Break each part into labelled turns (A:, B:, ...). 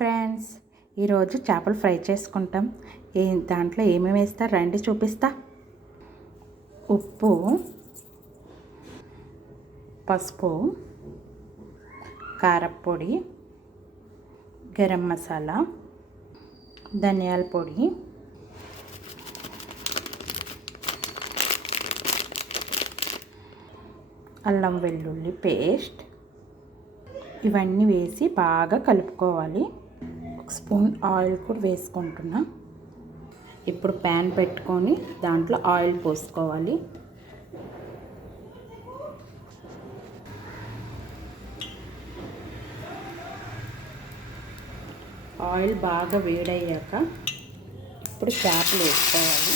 A: Friends ఈరోజు చేపలు fry చేసుకుంటాం. ఏ దాంట్లో ఏమేమి వేస్తారు రండి చూపిస్తా. ఉప్పు పసుపు కారపొడి గరం మసాలా ధనియాల పొడి అల్లం వెల్లుల్లి పేస్ట్. ఇవన్నీ వేసి బాగా కలుపుకోవాలి. ఒక స్పూన్ ఆయిల్ కూడా వేసుకుంటున్నా. ఇప్పుడు ప్యాన్ పెట్టుకొని దాంట్లో ఆయిల్ పోసుకోవాలి. ఆయిల్ బాగా వేడయ్యాక ఇప్పుడు చేపలు వేసుకోవాలి.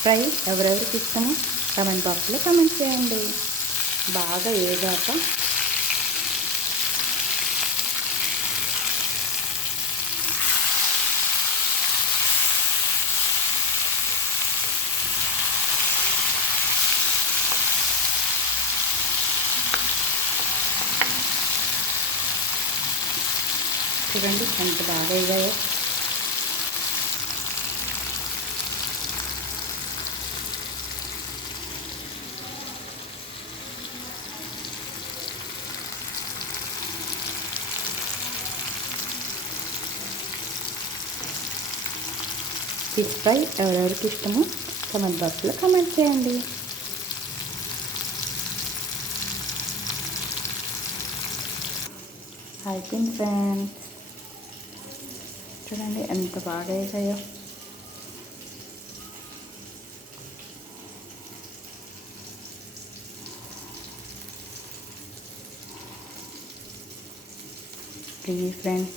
A: ఫ్రై ఎవరెవరికి ఇష్టమో కమెంట్ బాక్స్లో కమెంట్ చేయండి. బాగా వేగాక చూడండి ఎంత బాగా అయ్యాయో. ఫిష్ ఫ్రై ఎవరెవరికి ఇష్టమో కమెంట్ బాక్స్లో కమెంట్ చేయండి. అయిపోయింది ఫ్రెండ్స్ చూడండి ఎంత బాగా వేసాయో ప్లీజ్ ఫ్రెండ్స్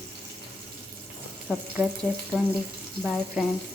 A: సబ్స్క్రైబ్ చేసుకోండి బాయ్ ఫ్రెండ్స్